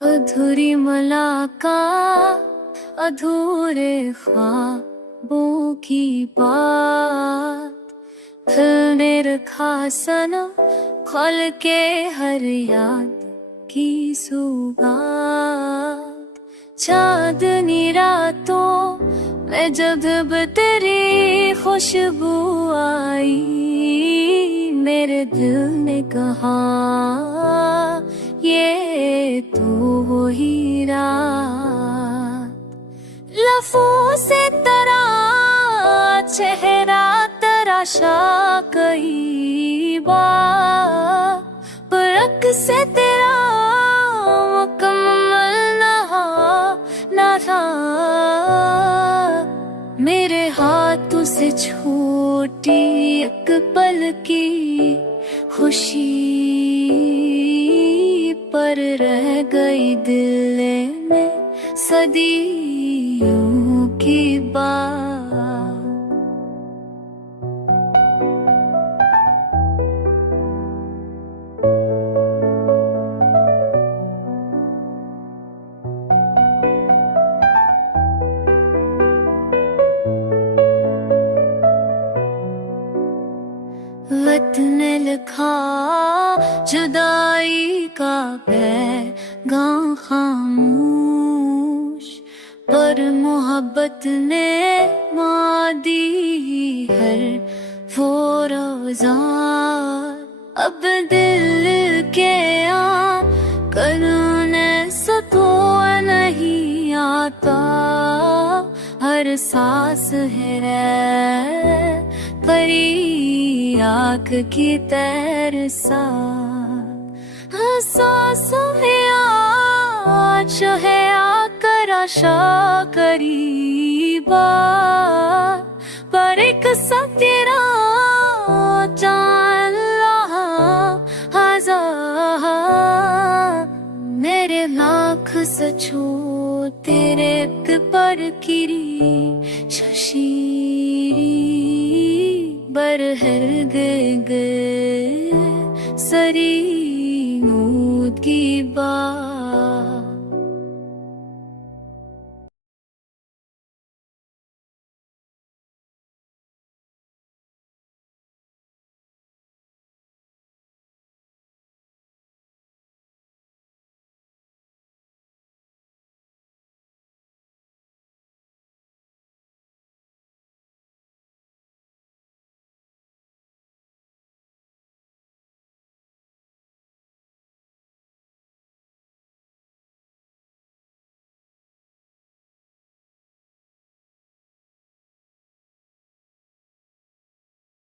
अधूरी मुलाकात, अधूरे ख्वाबों की बात, फिर रखा सनम खोल के हर याद की सुगात। चांदनी रातों में जब तेरी खुशबू आई, मेरे दिल ने कहा ये तो वही रात। लफ्ज़ों से तेरा चेहरा तराशा कई बार, परख से तेरा मुकम्मल न था। मेरे हाथों से छूटी एक पल की खुशी, पर रह गई दिल में सदियों की बात। वक्त ने लिखा जुदाई का पैगाम खामोश, पर मोहब्बत ने माँ दी हर वो रोज़ा। अब दिल के करने से तो नहीं आता, हर सांस है परी आँख की तैर सा। सांसों में आज है आकर आशा करीबा, पर एक सा तेरा जान रहा हजार। मेरे लाख सचो तेरे पर किरी शशि, बर हरगे सरी नूत की बात।